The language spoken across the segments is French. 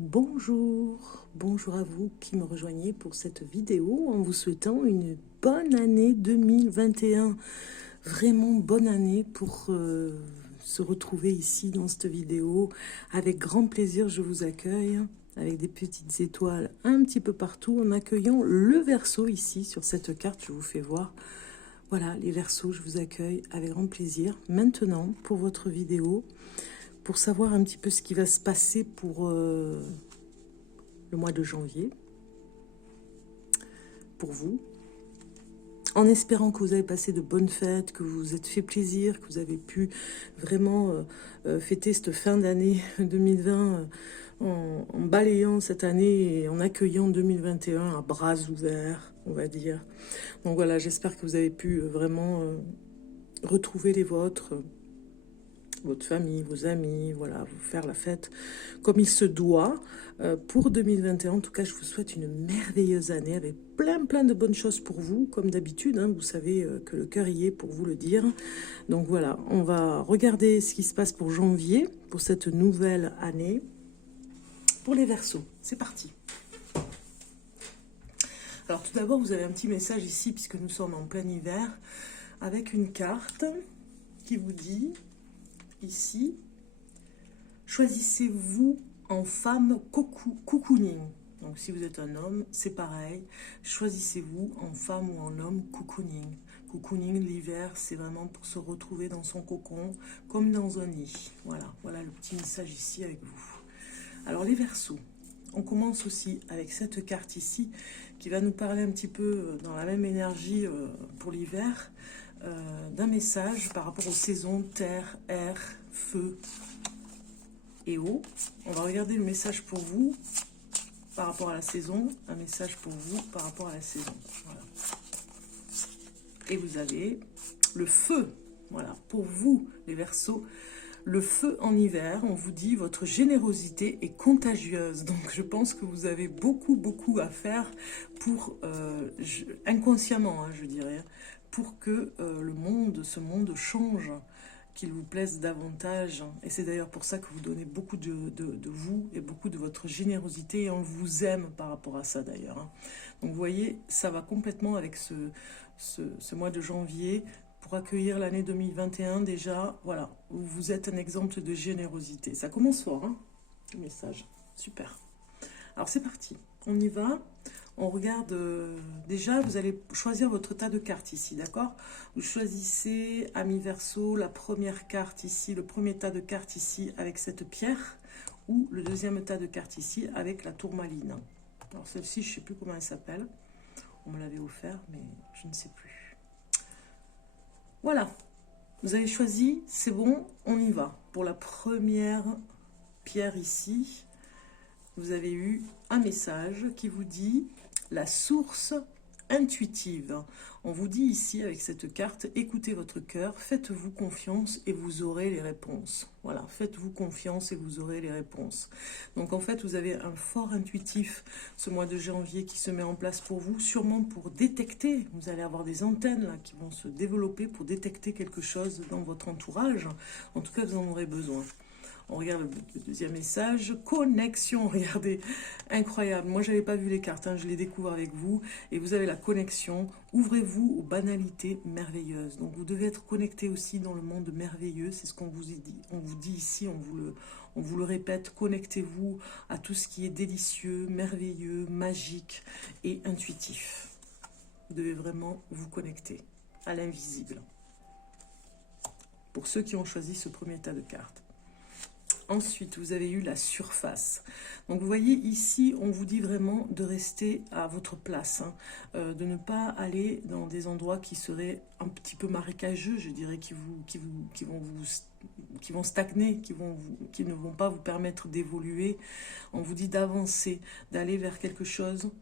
Bonjour à vous qui me rejoignez pour cette vidéo en vous souhaitant une bonne année 2021. Vraiment bonne année pour se retrouver ici dans cette vidéo. Avec grand plaisir, je vous accueille avec des petites étoiles un petit peu partout en accueillant le Verseau ici sur cette carte. Je vous fais voir. Voilà, les Verseaux, je vous accueille avec grand plaisir. Maintenant, pour votre vidéo, pour savoir un petit peu ce qui va se passer pour le mois de janvier, pour vous, en espérant que vous avez passé de bonnes fêtes, que vous vous êtes fait plaisir, que vous avez pu vraiment fêter cette fin d'année 2020 en balayant cette année et en accueillant 2021 à bras ouverts, on va dire. Donc voilà, j'espère que vous avez pu vraiment retrouver les vôtres, votre famille, vos amis, voilà, vous faire la fête comme il se doit pour 2021. En tout cas, je vous souhaite une merveilleuse année avec plein de bonnes choses pour vous, comme d'habitude, hein, vous savez que le cœur y est pour vous le dire. Donc voilà, on va regarder ce qui se passe pour janvier, pour cette nouvelle année, pour les Verseaux. C'est parti. Alors tout d'abord, vous avez un petit message ici, puisque nous sommes en plein hiver, avec une carte qui vous dit... Ici, choisissez-vous en femme cocooning. Donc si vous êtes un homme, c'est pareil. Choisissez-vous en femme ou en homme cocooning. Cocooning, l'hiver, c'est vraiment pour se retrouver dans son cocon, comme dans un nid. Voilà le petit message ici avec vous. Alors les Verseaux, on commence aussi avec cette carte ici, qui va nous parler un petit peu dans la même énergie pour l'hiver, d'un message par rapport aux saisons terre, air, feu et eau. On va regarder le message pour vous par rapport à la saison, un message pour vous par rapport à la saison. Voilà. Et vous avez le feu, voilà, pour vous les Verseaux. Le feu en hiver, on vous dit votre générosité est contagieuse. Donc je pense que vous avez beaucoup à faire pour, inconsciemment, hein, je dirais, pour que ce monde change, qu'il vous plaise davantage. Et c'est d'ailleurs pour ça que vous donnez beaucoup de vous et beaucoup de votre générosité. Et on vous aime par rapport à ça d'ailleurs. Hein. Donc vous voyez, ça va complètement avec ce mois de janvier. Pour accueillir l'année 2021, déjà, voilà, vous êtes un exemple de générosité. Ça commence fort, hein, le message. Super. Alors, c'est parti. On y va. On regarde, déjà, vous allez choisir votre tas de cartes ici, d'accord? Vous choisissez, amis Verseau, la première carte ici, le premier tas de cartes ici avec cette pierre, ou le deuxième tas de cartes ici avec la tourmaline. Alors, celle-ci, je ne sais plus comment elle s'appelle. On me l'avait offert, mais je ne sais plus. Voilà, vous avez choisi, c'est bon, on y va. Pour la première pierre ici, vous avez eu un message qui vous dit la source intuitive. On vous dit ici avec cette carte, écoutez votre cœur, faites-vous confiance et vous aurez les réponses. Voilà, faites-vous confiance et vous aurez les réponses. Donc en fait, vous avez un fort intuitif ce mois de janvier qui se met en place pour vous, sûrement pour détecter, vous allez avoir des antennes là, qui vont se développer pour détecter quelque chose dans votre entourage. En tout cas, vous en aurez besoin. On regarde le deuxième message, connexion, regardez, incroyable. Moi, je n'avais pas vu les cartes, hein, je les découvre avec vous. Et vous avez la connexion, ouvrez-vous aux banalités merveilleuses. Donc, vous devez être connecté aussi dans le monde merveilleux, c'est ce qu'on vous dit. On vous dit ici, on vous le répète, connectez-vous à tout ce qui est délicieux, merveilleux, magique et intuitif. Vous devez vraiment vous connecter à l'invisible. Pour ceux qui ont choisi ce premier tas de cartes. Ensuite, vous avez eu la surface. Donc, vous voyez ici, on vous dit vraiment de rester à votre place, hein, de ne pas aller dans des endroits qui seraient un petit peu marécageux, je dirais, qui vont stagner, qui ne vont pas vous permettre d'évoluer. On vous dit d'avancer, d'aller vers quelque chose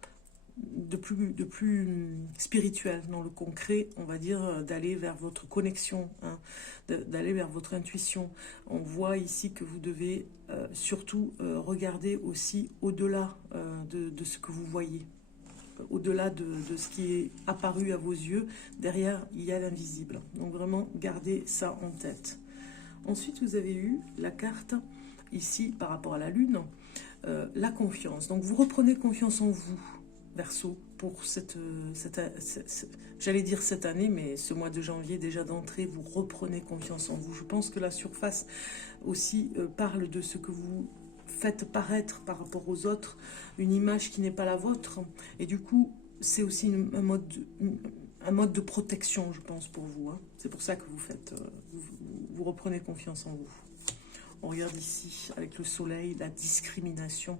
de plus spirituel, dans le concret, on va dire, d'aller vers votre connexion, hein, d'aller vers votre intuition. On voit ici que vous devez surtout regarder aussi au-delà de ce que vous voyez, au-delà de ce qui est apparu à vos yeux. Derrière, il y a l'invisible. Donc vraiment, gardez ça en tête. Ensuite, vous avez eu la carte ici par rapport à la Lune. la confiance. Donc vous reprenez confiance en vous, Verseau, pour j'allais dire cette année, mais ce mois de janvier déjà d'entrée, vous reprenez confiance en vous. Je pense que la surface aussi parle de ce que vous faites paraître par rapport aux autres, une image qui n'est pas la vôtre. Et du coup, c'est aussi un mode de protection, je pense, pour vous. Hein. C'est pour ça que vous reprenez confiance en vous. On regarde ici, avec le soleil, la discrimination.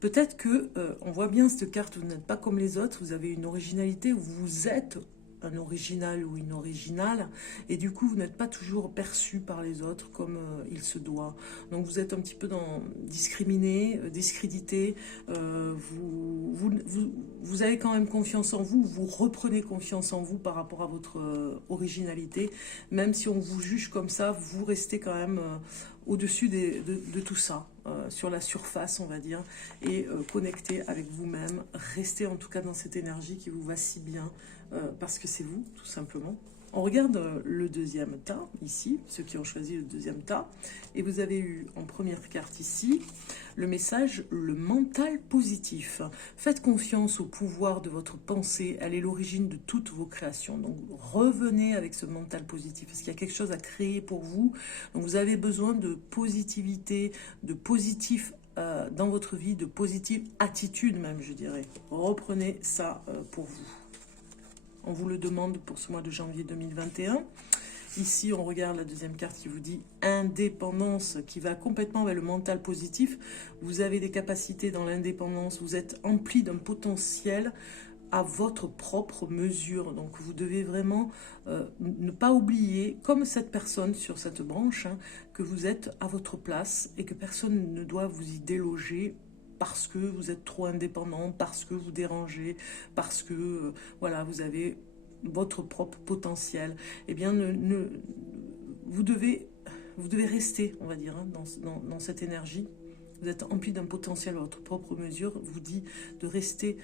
Peut-être que, on voit bien cette carte, vous n'êtes pas comme les autres, vous avez une originalité, vous êtes un original ou une originale, et du coup, vous n'êtes pas toujours perçu par les autres comme il se doit. Donc, vous êtes un petit peu discriminé, discrédité, vous avez quand même confiance en vous, vous reprenez confiance en vous par rapport à votre originalité, même si on vous juge comme ça, vous restez quand même au-dessus de tout ça, sur la surface, on va dire, et connecté avec vous-même, restez en tout cas dans cette énergie qui vous va si bien, parce que c'est vous, tout simplement. On regarde le deuxième tas, ici, ceux qui ont choisi le deuxième tas, et vous avez eu en première carte ici, le message, le mental positif. Faites confiance au pouvoir de votre pensée, elle est l'origine de toutes vos créations. Donc revenez avec ce mental positif, parce qu'il y a quelque chose à créer pour vous. Donc vous avez besoin de positivité, de positif dans votre vie, de positive attitude même, je dirais. Reprenez ça pour vous. On vous le demande pour ce mois de janvier 2021. Ici, on regarde la deuxième carte qui vous dit indépendance, qui va complètement vers le mental positif. Vous avez des capacités dans l'indépendance, vous êtes empli d'un potentiel à votre propre mesure. Donc, vous devez vraiment ne pas oublier, comme cette personne sur cette branche, hein, que vous êtes à votre place et que personne ne doit vous y déloger parce que vous êtes trop indépendant, parce que vous dérangez, parce que voilà, vous avez votre propre potentiel. Eh bien, vous devez rester, on va dire, hein, dans cette énergie. Vous êtes empli d'un potentiel à votre propre mesure. Vous dit de rester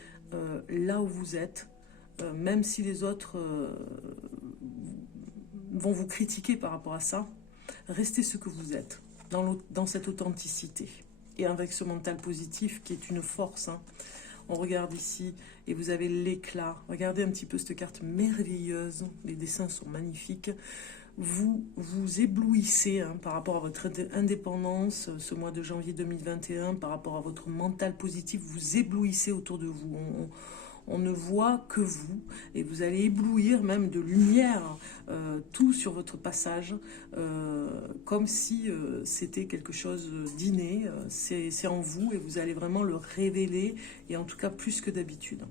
là où vous êtes, même si les autres vont vous critiquer par rapport à ça. Restez ce que vous êtes, dans cette authenticité. Et avec ce mental positif qui est une force. Hein. On regarde ici et vous avez l'éclat. Regardez un petit peu cette carte merveilleuse. Les dessins sont magnifiques. Vous vous éblouissez hein, par rapport à votre indépendance ce mois de janvier 2021, par rapport à votre mental positif. Vous éblouissez autour de vous. On ne voit que vous et vous allez éblouir même de lumière tout sur votre passage comme si c'était quelque chose d'inné, c'est en vous et vous allez vraiment le révéler et en tout cas plus que d'habitude.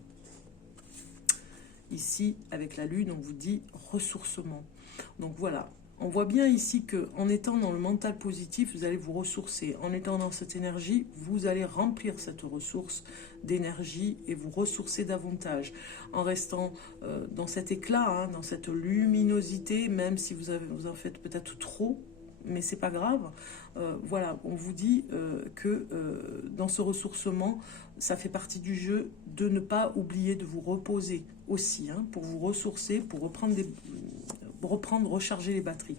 Ici avec la lune on vous dit ressourcement, donc voilà. On voit bien ici qu'en étant dans le mental positif, vous allez vous ressourcer. En étant dans cette énergie, vous allez remplir cette ressource d'énergie et vous ressourcer davantage. En restant dans cet éclat, hein, dans cette luminosité, même si vous en faites peut-être trop, mais c'est pas grave. Voilà, on vous dit que dans ce ressourcement, ça fait partie du jeu de ne pas oublier de vous reposer aussi, hein, pour vous ressourcer, pour recharger les batteries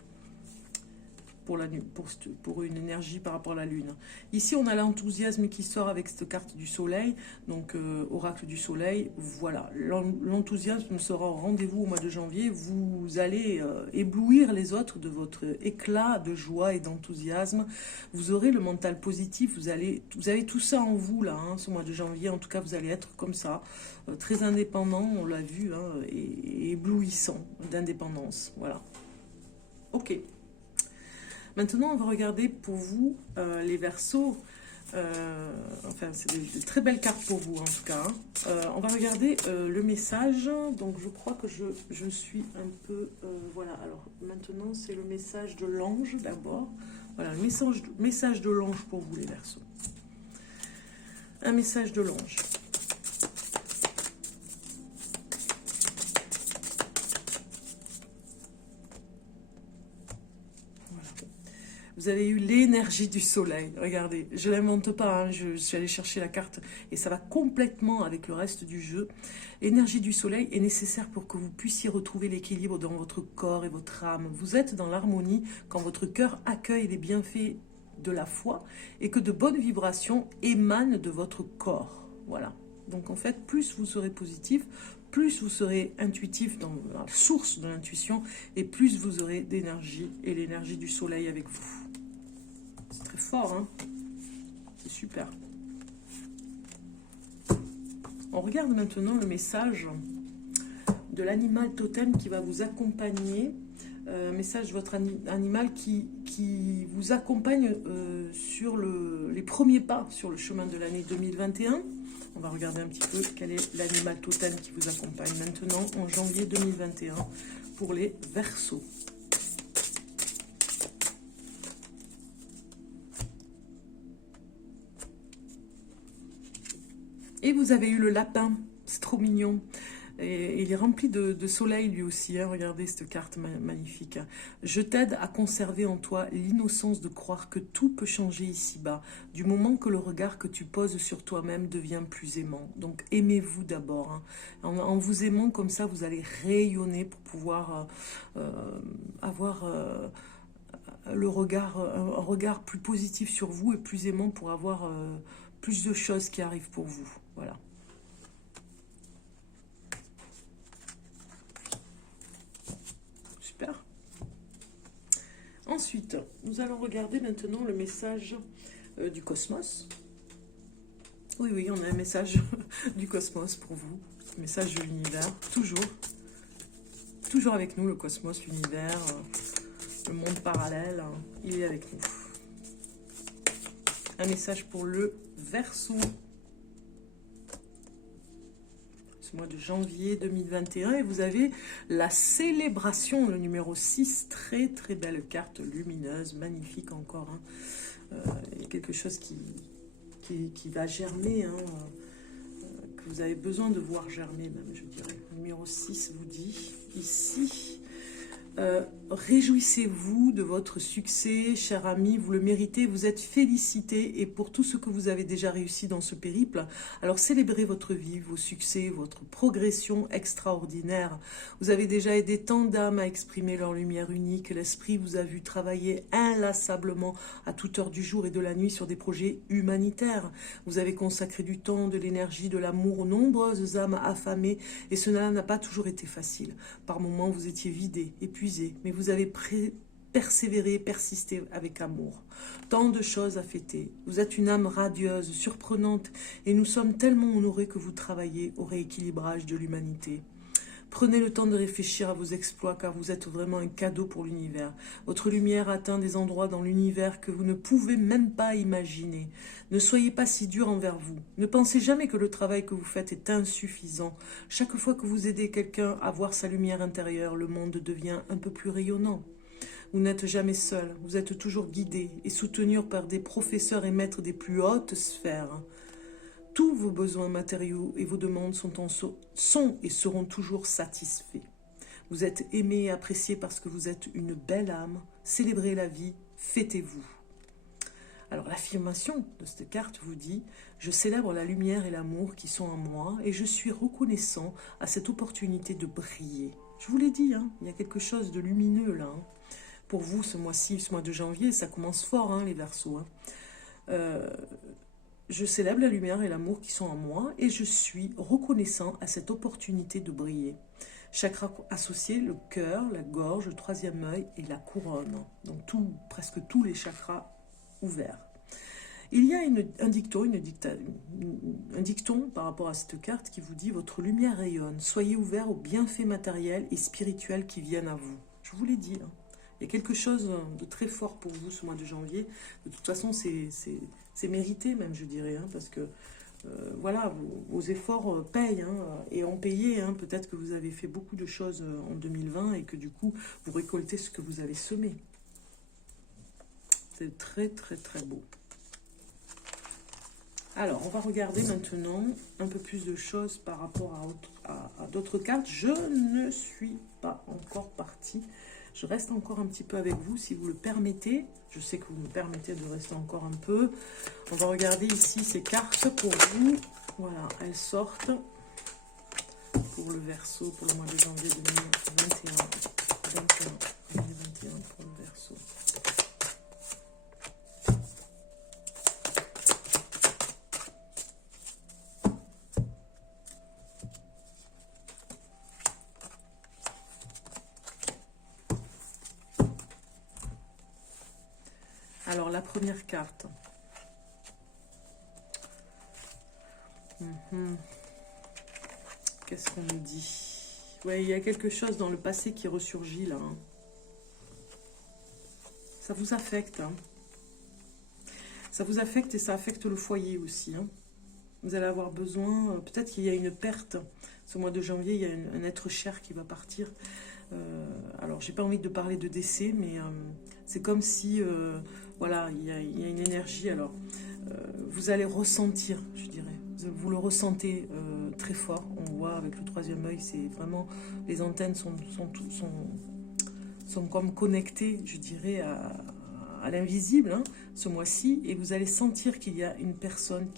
pour une énergie par rapport à la lune. Ici, on a l'enthousiasme qui sort avec cette carte du soleil, donc oracle du soleil. Voilà, l'enthousiasme sera au rendez-vous au mois de janvier. Vous allez éblouir les autres de votre éclat de joie et d'enthousiasme. Vous aurez le mental positif, vous avez tout ça en vous là, hein, ce mois de janvier. En tout cas, vous allez être comme ça, très indépendant, on l'a vu, hein, et éblouissant d'indépendance. Voilà. Ok. Maintenant, on va regarder pour vous les Verseaux. Enfin, c'est de très belles cartes pour vous, en tout cas. Hein. On va regarder le message. Donc, je crois que je suis un peu... voilà, alors maintenant, c'est le message de l'ange, d'abord. Voilà, le message de l'ange pour vous, les Verseaux. Un message de l'ange. Vous avez eu l'énergie du soleil. Regardez, je ne l'invente pas, hein, je suis allée chercher la carte et ça va complètement avec le reste du jeu. L'énergie du soleil est nécessaire pour que vous puissiez retrouver l'équilibre dans votre corps et votre âme. Vous êtes dans l'harmonie quand votre cœur accueille les bienfaits de la foi et que de bonnes vibrations émanent de votre corps. Voilà. Donc en fait, plus vous serez positif, plus vous serez intuitif dans la source de l'intuition et plus vous aurez d'énergie et l'énergie du soleil avec vous. C'est très fort, hein? C'est super. On regarde maintenant le message de l'animal totem qui va vous accompagner. Message de votre animal qui vous accompagne sur les premiers pas sur le chemin de l'année 2021. On va regarder un petit peu quel est l'animal totem qui vous accompagne maintenant en janvier 2021 pour les Verseaux. Et vous avez eu le lapin, c'est trop mignon. Et il est rempli de soleil lui aussi, hein. Regardez cette carte magnifique. Je t'aide à conserver en toi l'innocence de croire que tout peut changer ici-bas, du moment que le regard que tu poses sur toi-même devient plus aimant. Donc aimez-vous d'abord, hein. En vous aimant comme ça, vous allez rayonner pour pouvoir avoir un regard plus positif sur vous et plus aimant pour avoir plus de choses qui arrivent pour vous. Voilà. Super. Ensuite, nous allons regarder maintenant le message du cosmos. Oui, oui, on a un message du cosmos pour vous. Message de l'univers, toujours. Toujours avec nous, le cosmos, l'univers, le monde parallèle, hein, il est avec nous. Un message pour le Verseau. Ce mois de janvier 2021 et vous avez la célébration, le numéro 6, très très belle carte lumineuse, magnifique encore, hein. Il y a quelque chose qui va germer, hein, que vous avez besoin de voir germer même, je dirais. Le numéro 6 vous dit ici, réjouissez-vous de votre succès, cher ami, vous le méritez, vous êtes félicité et pour tout ce que vous avez déjà réussi dans ce périple, alors célébrez votre vie, vos succès, votre progression extraordinaire. Vous avez déjà aidé tant d'âmes à exprimer leur lumière unique, l'esprit vous a vu travailler inlassablement à toute heure du jour et de la nuit sur des projets humanitaires. Vous avez consacré du temps, de l'énergie, de l'amour aux nombreuses âmes affamées et cela n'a pas toujours été facile. Par moments, vous étiez vidé, épuisé, mais vous avez persévéré, persisté avec amour. Tant de choses à fêter. Vous êtes une âme radieuse, surprenante, et nous sommes tellement honorés que vous travaillez au rééquilibrage de l'humanité. Prenez le temps de réfléchir à vos exploits car vous êtes vraiment un cadeau pour l'univers. Votre lumière atteint des endroits dans l'univers que vous ne pouvez même pas imaginer. Ne soyez pas si dur envers vous. Ne pensez jamais que le travail que vous faites est insuffisant. Chaque fois que vous aidez quelqu'un à voir sa lumière intérieure, le monde devient un peu plus rayonnant. Vous n'êtes jamais seul, vous êtes toujours guidé et soutenu par des professeurs et maîtres des plus hautes sphères. Tous vos besoins matériaux et vos demandes sont et seront toujours satisfaits. Vous êtes aimé et apprécié parce que vous êtes une belle âme. Célébrez la vie, fêtez-vous. Alors l'affirmation de cette carte vous dit « Je célèbre la lumière et l'amour qui sont en moi et je suis reconnaissant à cette opportunité de briller. » Je vous l'ai dit, hein, il y a quelque chose de lumineux là. Hein. Pour vous, ce mois-ci, ce mois de janvier, ça commence fort, hein, les Verseaux. Hein. Je célèbre la lumière et l'amour qui sont en moi et je suis reconnaissant à cette opportunité de briller. Chakra associé, le cœur, la gorge, le troisième œil et la couronne. Donc presque tous les chakras ouverts. Il y a un dicton par rapport à cette carte qui vous dit « Votre lumière rayonne, soyez ouverts aux bienfaits matériels et spirituels qui viennent à vous. » Je vous l'ai dit, hein. Il y a quelque chose de très fort pour vous ce mois de janvier. De toute façon, c'est mérité même, je dirais, hein, parce que voilà, vos efforts payent hein, et ont payé. Hein. Peut-être que vous avez fait beaucoup de choses en 2020 et que du coup, vous récoltez ce que vous avez semé. C'est très, très, très beau. Alors, on va regarder maintenant un peu plus de choses par rapport à d'autres cartes. Je ne suis pas encore partie. Je reste encore un petit peu avec vous, si vous le permettez. Je sais que vous me permettez de rester encore un peu. On va regarder ici ces cartes pour vous. Voilà, elles sortent pour le Verseau, pour le mois de janvier 2021. 2021 pour le Verseau. la première carte. Qu'est-ce qu'on nous dit? Ouais, il y a quelque chose dans le passé qui ressurgit là. Hein. Ça vous affecte. Hein. Ça vous affecte et ça affecte le foyer aussi. Hein. Vous allez avoir besoin, peut-être qu'il y a une perte. Ce mois de janvier, il y a un être cher qui va partir. Alors, j'ai pas envie de parler de décès, mais c'est comme si, voilà, il y a une énergie. Alors, vous allez ressentir, je dirais. Vous le ressentez très fort. On voit avec le troisième œil, c'est vraiment, les antennes sont comme connectées, je dirais, à l'invisible, hein, ce mois-ci, et vous allez sentir qu'il y a une personne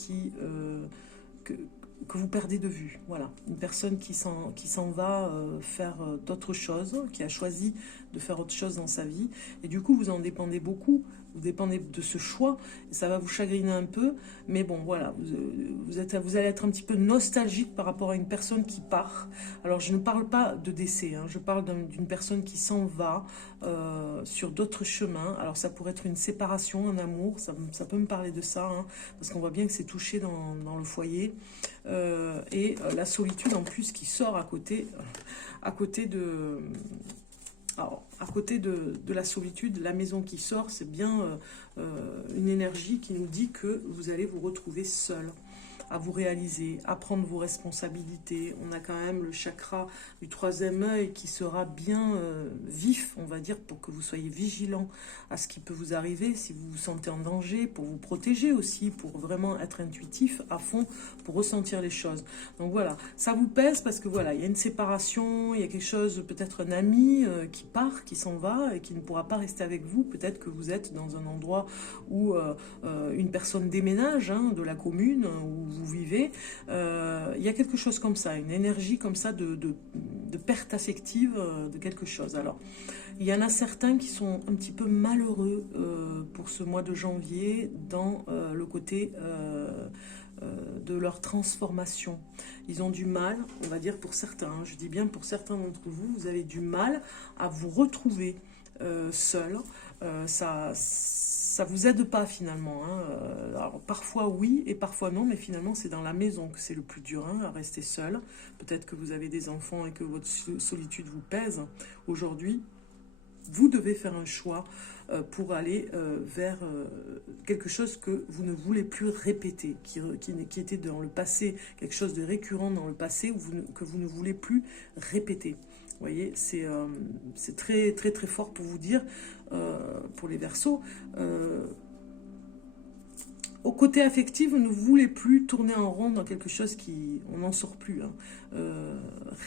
que vous perdez de vue. Voilà, une personne qui s'en va faire d'autres choses, qui a choisi de faire autre chose dans sa vie, et du coup, vous en dépendez beaucoup. Vous dépendez de ce choix, et ça va vous chagriner un peu, mais bon, voilà, vous allez être un petit peu nostalgique par rapport à une personne qui part. Alors, je ne parle pas de décès, hein, je parle d'une personne qui s'en va sur d'autres chemins. Alors, ça pourrait être une séparation, un amour, ça peut me parler de ça, hein, parce qu'on voit bien que c'est touché dans le foyer, et la solitude en plus qui sort à côté de... Alors, à côté de la solitude, la maison qui sort, c'est bien une énergie qui nous dit que vous allez vous retrouver seul, à vous réaliser, à prendre vos responsabilités. On a quand même le chakra du troisième œil qui sera bien vif, on va dire, pour que vous soyez vigilant à ce qui peut vous arriver, si vous vous sentez en danger, pour vous protéger aussi, pour vraiment être intuitif à fond, pour ressentir les choses. Donc voilà, ça vous pèse parce que voilà, il y a une séparation, il y a quelque chose, peut-être un ami qui part, qui s'en va et qui ne pourra pas rester avec vous. Peut-être que vous êtes dans un endroit où une personne déménage, hein, de la commune où vous vivez. Il y a quelque chose comme ça, une énergie comme ça de perte affective de quelque chose. Alors, il y en a certains qui sont un petit peu malheureux pour ce mois de janvier dans le côté de leur transformation. Ils ont du mal, on va dire pour certains, hein, je dis bien pour certains d'entre vous, vous avez du mal à vous retrouver seul. Ça vous aide pas finalement. Hein. Alors parfois oui et parfois non, mais finalement c'est dans la maison que c'est le plus dur, hein, à rester seul. Peut-être que vous avez des enfants et que votre solitude vous pèse. Aujourd'hui, vous devez faire un choix pour aller vers quelque chose que vous ne voulez plus répéter, qui était dans le passé, quelque chose de récurrent dans le passé que vous ne voulez plus répéter. Vous voyez, c'est très, très, très fort pour vous dire, pour les Verseaux, au côté affectif, vous ne voulez plus tourner en rond dans quelque chose qui... On n'en sort plus. Hein.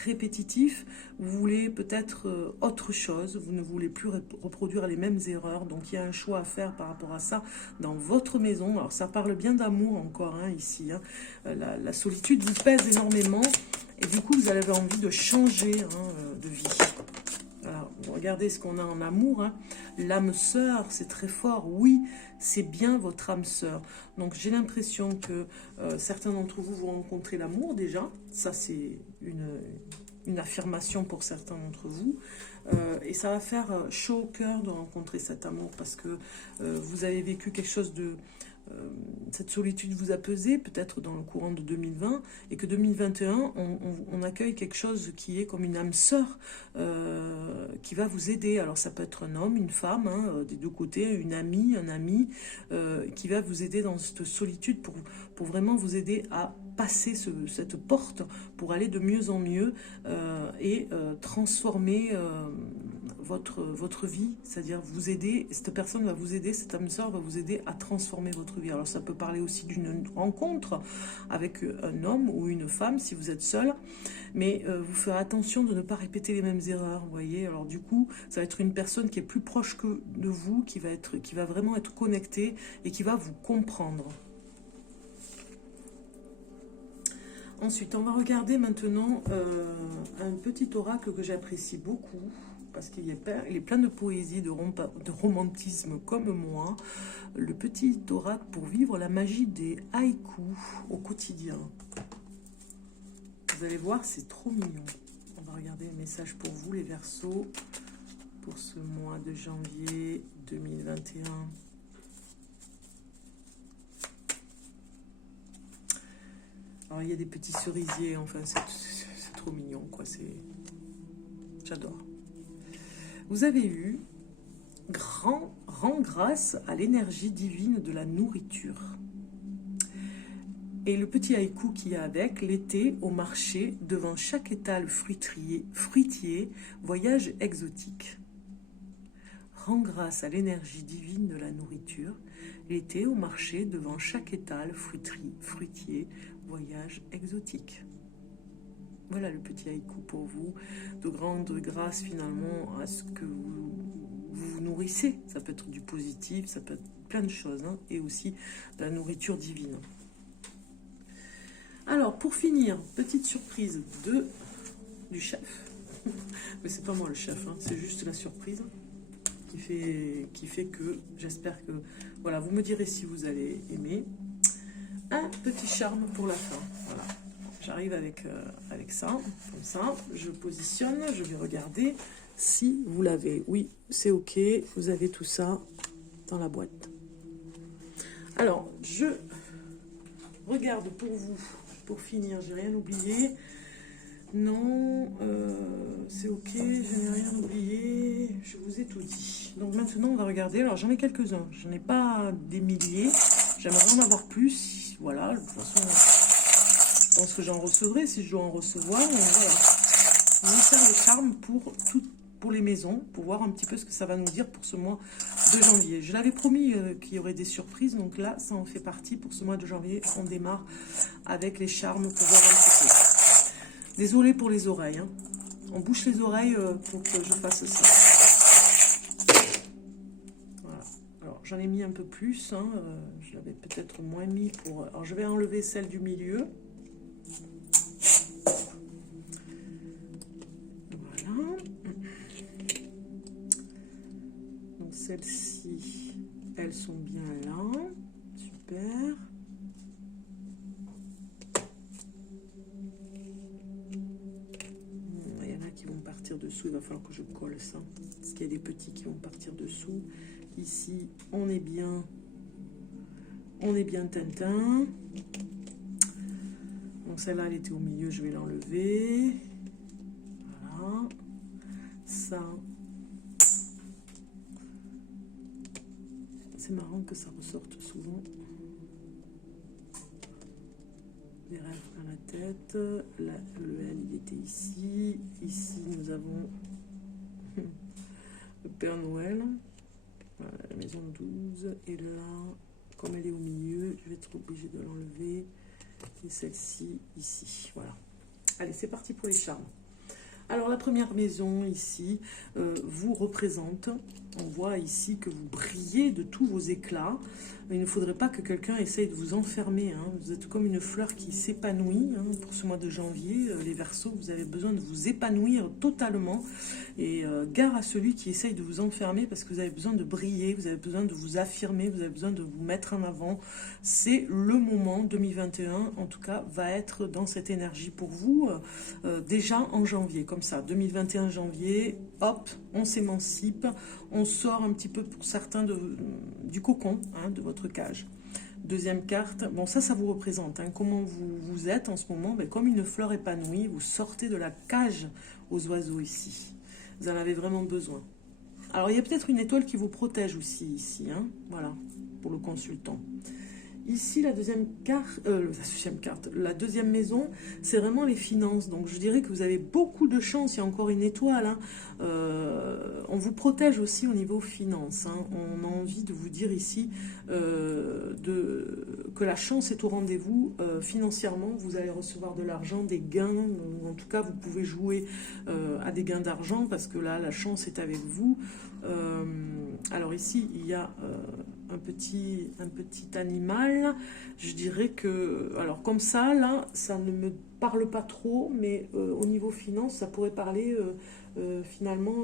Répétitif, vous voulez peut-être autre chose, vous ne voulez plus reproduire les mêmes erreurs. Donc il y a un choix à faire par rapport à ça dans votre maison. Alors ça parle bien d'amour encore, hein, ici. Hein. La solitude vous pèse énormément et du coup vous avez envie de changer, hein, de vie. Alors, regardez ce qu'on a en amour. Hein. L'âme sœur, c'est très fort. Oui, c'est bien votre âme sœur. Donc, j'ai l'impression que certains d'entre vous vont rencontrer l'amour déjà. Ça, c'est une affirmation pour certains d'entre vous. Et ça va faire chaud au cœur de rencontrer cet amour parce que vous avez vécu quelque chose de... cette solitude vous a pesé peut-être dans le courant de 2020 et que 2021 on accueille quelque chose qui est comme une âme sœur qui va vous aider. Alors ça peut être un homme, une femme, hein, des deux côtés, une amie, un ami qui va vous aider dans cette solitude pour vraiment vous aider à passer cette porte pour aller de mieux en mieux et transformer votre vie, c'est-à-dire vous aider, cette personne va vous aider, cette âme sœur va vous aider à transformer votre vie. Alors ça peut parler aussi d'une rencontre avec un homme ou une femme si vous êtes seul, mais vous ferez attention de ne pas répéter les mêmes erreurs, vous voyez. Alors du coup, ça va être une personne qui est plus proche que de vous, qui va vraiment être connectée et qui va vous comprendre. Ensuite, on va regarder maintenant un petit oracle que j'apprécie beaucoup, parce qu'il est plein de poésie, de romantisme comme moi. Le petit oracle pour vivre la magie des haïkus au quotidien. Vous allez voir, c'est trop mignon. On va regarder le message pour vous, les Verseaux, pour ce mois de janvier 2021. Alors, il y a des petits cerisiers, enfin, c'est trop mignon, quoi. J'adore. Vous avez eu rend grâce à l'énergie divine de la nourriture. Et le petit haïku qui y a avec, l'été au marché, devant chaque étal fruitier, voyage exotique. Rend grâce à l'énergie divine de la nourriture, l'été au marché, devant chaque étal fruitier, voyage exotique. Voilà le petit haïku pour vous, de grande grâce finalement à ce que vous nourrissez. Ça peut être du positif, ça peut être plein de choses, hein, et aussi de la nourriture divine. Alors, pour finir, petite surprise du chef. Mais c'est pas moi le chef, hein, c'est juste la surprise qui fait que j'espère que... Voilà, vous me direz si vous allez aimer. Un petit charme pour la fin. Voilà, j'arrive avec ça, comme ça. Je positionne, je vais regarder si vous l'avez. Oui, c'est OK, vous avez tout ça dans la boîte. Alors, je regarde pour vous. Pour finir, j'ai rien oublié. Non, c'est OK, je n'ai rien oublié. Je vous ai tout dit. Donc maintenant, on va regarder. Alors, j'en ai quelques-uns. Je n'ai pas des milliers. J'aimerais en avoir plus. Voilà, de toute façon, je pense que j'en recevrai si je dois en recevoir. Donc, voilà. On va faire le charme pour les maisons, pour voir un petit peu ce que ça va nous dire pour ce mois de janvier. Je l'avais promis qu'il y aurait des surprises, donc là, ça en fait partie pour ce mois de janvier. On démarre avec les charmes pour voir un petit peu. Désolée pour les oreilles, hein. On bouche les oreilles pour que je fasse ça. Voilà. Alors, j'en ai mis un peu plus, hein. Je l'avais peut-être moins mis pour... Alors, je vais enlever celle du milieu. Celles-ci, elles sont bien là. Super. Il y en a qui vont partir dessous. Il va falloir que je colle ça. Parce qu'il y a des petits qui vont partir dessous. Ici, on est bien Tintin. Donc celle-là, elle était au milieu. Je vais l'enlever. Voilà. Ça... C'est marrant que ça ressorte souvent. Les rêves à la tête. Là, le L, il était ici. Ici, nous avons le Père Noël. Voilà, la maison 12. Et là, comme elle est au milieu, je vais être obligée de l'enlever. Et celle-ci, ici. Voilà. Allez, c'est parti pour les charmes. Alors, la première maison, ici, vous représente. On voit ici que vous brillez de tous vos éclats. Il ne faudrait pas que quelqu'un essaye de vous enfermer, hein. Vous êtes comme une fleur qui s'épanouit, hein, pour ce mois de janvier. Les Verseaux, vous avez besoin de vous épanouir totalement. Et gare à celui qui essaye de vous enfermer parce que vous avez besoin de briller, vous avez besoin de vous affirmer, vous avez besoin de vous mettre en avant. C'est le moment 2021, en tout cas, va être dans cette énergie pour vous, déjà en janvier, comme ça. 2021 janvier, hop, on s'émancipe, on sort un petit peu pour certains du cocon, hein, de votre cage. Deuxième carte, bon ça vous représente, hein, comment vous êtes en ce moment, ben, comme une fleur épanouie, vous sortez de la cage aux oiseaux ici. Vous en avez vraiment besoin. Alors il y a peut-être une étoile qui vous protège aussi ici, hein, voilà, pour le consultant. Ici, la deuxième carte, la deuxième maison, c'est vraiment les finances. Donc, je dirais que vous avez beaucoup de chance. Il y a encore une étoile, hein. On vous protège aussi au niveau finances, hein. On a envie de vous dire ici que la chance est au rendez-vous. Financièrement, vous allez recevoir de l'argent, des gains. En tout cas, vous pouvez jouer à des gains d'argent parce que là, la chance est avec vous. Alors ici, il y a... un petit animal, je dirais que, alors comme ça, là, ça ne me parle pas trop, mais au niveau finance, ça pourrait parler finalement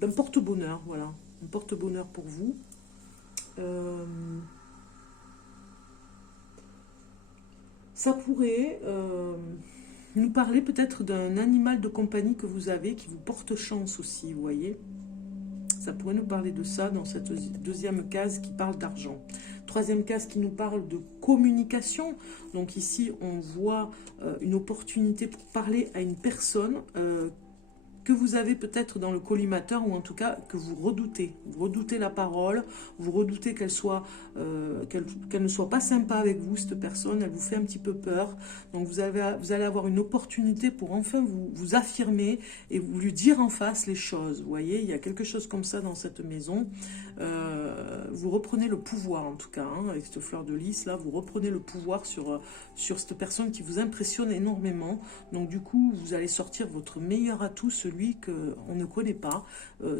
d'un porte-bonheur, voilà, un porte-bonheur pour vous. Ça pourrait nous parler peut-être d'un animal de compagnie que vous avez, qui vous porte chance aussi, vous voyez. Ça pourrait nous parler de ça dans cette deuxième case qui parle d'argent. Troisième case qui nous parle de communication. Donc ici, on voit une opportunité pour parler à une personne que vous avez peut-être dans le collimateur, ou en tout cas que vous redoutez. Vous redoutez la parole, vous redoutez qu'elle qu'elle ne soit pas sympa avec vous, cette personne, elle vous fait un petit peu peur. Donc vous allez avoir une opportunité pour enfin vous affirmer et vous lui dire en face les choses. Vous voyez, il y a quelque chose comme ça dans cette maison. Vous reprenez le pouvoir, en tout cas, hein, avec cette fleur de lys, là, vous reprenez le pouvoir sur cette personne qui vous impressionne énormément. Donc du coup, vous allez sortir votre meilleur atout, celui qu'on ne connaît pas,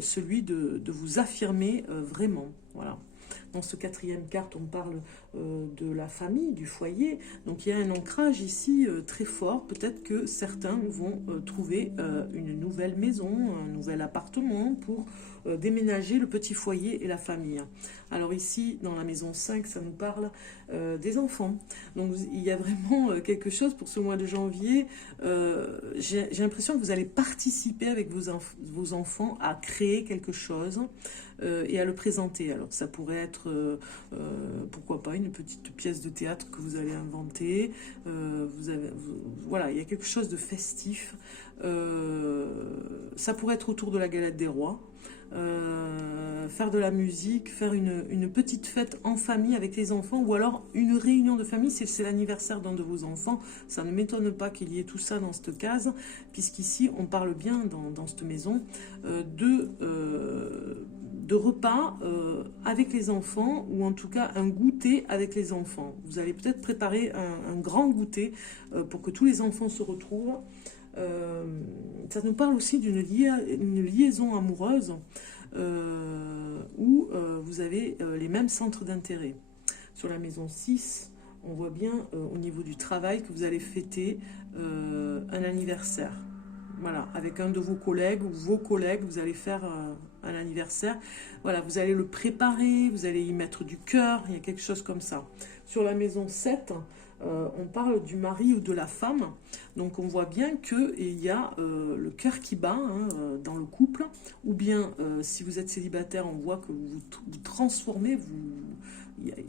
celui de vous affirmer vraiment. Voilà. Dans ce quatrième carte, on parle de la famille, du foyer. Donc il y a un ancrage ici très fort. Peut-être que certains vont trouver une nouvelle maison, un nouvel appartement pour déménager le petit foyer et la famille. Alors ici, dans la maison 5, ça nous parle des enfants. Donc il y a vraiment quelque chose pour ce mois de janvier. J'ai l'impression que vous allez participer avec vos enfants à créer quelque chose et à le présenter. Alors ça pourrait être, pourquoi pas, une petite pièce de théâtre que vous allez inventer. Voilà, il y a quelque chose de festif. Ça pourrait être autour de la galette des rois. Faire de la musique, faire une petite fête en famille avec les enfants, ou alors une réunion de famille, c'est l'anniversaire d'un de vos enfants. Ça ne m'étonne pas qu'il y ait tout ça dans cette case, puisqu'ici on parle bien dans cette maison de repas avec les enfants, ou en tout cas un goûter avec les enfants. Vous allez peut-être préparer un grand goûter pour que tous les enfants se retrouvent. Ça nous parle aussi d'une liaison amoureuse où vous avez les mêmes centres d'intérêt. Sur la maison 6, on voit bien au niveau du travail que vous allez fêter un anniversaire. Voilà, avec un de vos collègues ou vos collègues, vous allez faire un anniversaire. Voilà, vous allez le préparer, vous allez y mettre du cœur, il y a quelque chose comme ça. Sur la maison 7, on parle du mari ou de la femme. Donc on voit bien qu'il y a le cœur qui bat dans le couple. Ou bien, si vous êtes célibataire, on voit que vous transformez,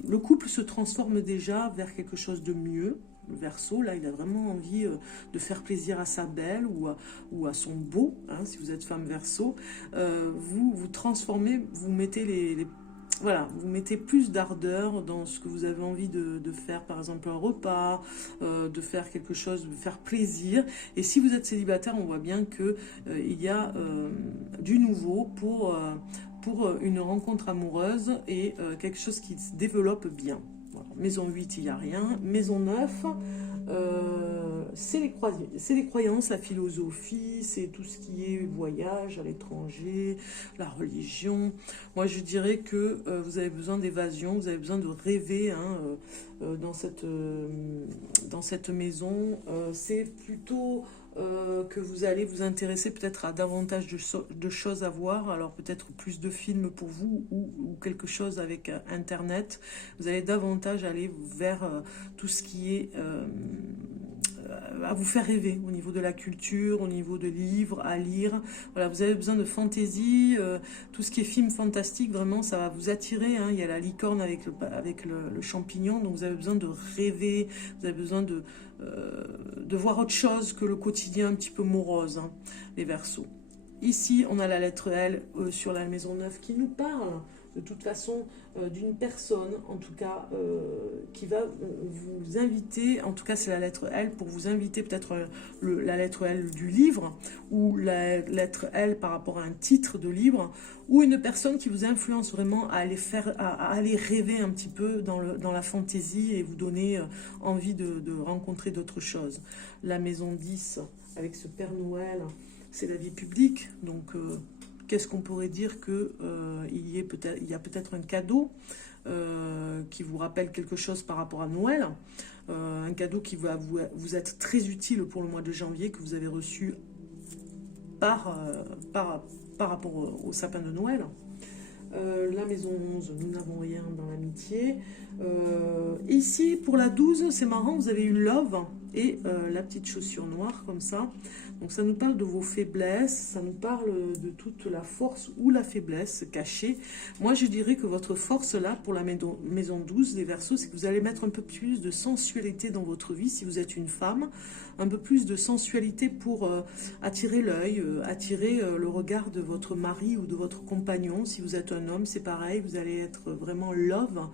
le couple se transforme déjà vers quelque chose de mieux. Le Verseau, là, il a vraiment envie de faire plaisir à sa belle ou à son beau, hein, si vous êtes femme Verseau. Vous transformez, vous mettez voilà, vous mettez plus d'ardeur dans ce que vous avez envie de faire, par exemple un repas, de faire quelque chose, de faire plaisir. Et si vous êtes célibataire, on voit bien que il y a du nouveau pour une rencontre amoureuse et quelque chose qui se développe bien. Voilà. Maison 8, il n'y a rien. Maison 9, c'est les croyances, la philosophie, c'est tout ce qui est voyage à l'étranger, la religion. Moi, je dirais que vous avez besoin d'évasion, vous avez besoin de rêver dans cette maison. C'est plutôt que vous allez vous intéresser peut-être à davantage de choses à voir, alors peut-être plus de films pour vous ou quelque chose avec Internet. Vous allez davantage aller vers tout ce qui est à vous faire rêver au niveau de la culture, au niveau de livres à lire. Voilà, vous avez besoin de fantaisie, tout ce qui est film fantastique, vraiment, ça va vous attirer. Hein. Il y a la licorne avec le champignon, donc vous avez besoin de rêver, vous avez besoin de voir autre chose que le quotidien un petit peu morose, hein, les Verseaux. Ici, on a la lettre L sur la maison 9 qui nous parle de toute façon d'une personne, en tout cas, qui va vous inviter, en tout cas c'est la lettre L, pour vous inviter peut-être la lettre L du livre, ou la lettre L par rapport à un titre de livre, ou une personne qui vous influence vraiment à aller rêver un petit peu dans la fantaisie et vous donner envie de rencontrer d'autres choses. La maison 10, avec ce Père Noël, c'est la vie publique, donc qu'est-ce qu'on pourrait dire qu'il y a peut-être un cadeau qui vous rappelle quelque chose par rapport à Noël, un cadeau qui va vous être très utile pour le mois de janvier, que vous avez reçu par rapport au sapin de Noël. La maison 11, nous n'avons rien dans l'amitié. Ici, pour la 12, c'est marrant, vous avez une love. et la petite chaussure noire comme ça. Donc ça nous parle de vos faiblesses, ça nous parle de toute la force ou la faiblesse cachée. Moi je dirais que votre force là pour la maison 12, les Verseaux, c'est que vous allez mettre un peu plus de sensualité dans votre vie si vous êtes une femme, un peu plus de sensualité pour attirer l'œil, attirer le regard de votre mari ou de votre compagnon. Si vous êtes un homme, c'est pareil, vous allez être vraiment love,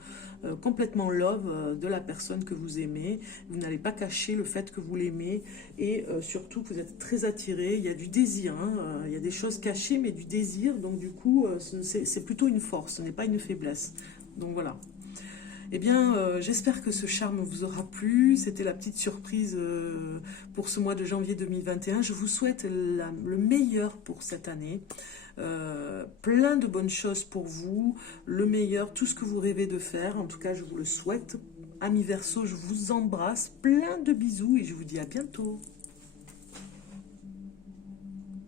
complètement love de la personne que vous aimez. Vous n'allez pas cacher le fait que vous l'aimez et surtout que vous êtes très attiré. Il y a du désir, hein, il y a des choses cachées mais du désir, donc du coup c'est plutôt une force, ce n'est pas une faiblesse. Donc voilà. Eh bien, j'espère que ce charme vous aura plu. C'était la petite surprise pour ce mois de janvier 2021. Je vous souhaite le meilleur pour cette année. Plein de bonnes choses pour vous. Le meilleur, tout ce que vous rêvez de faire. En tout cas, je vous le souhaite. Amis Verseaux, je vous embrasse. Plein de bisous et je vous dis à bientôt.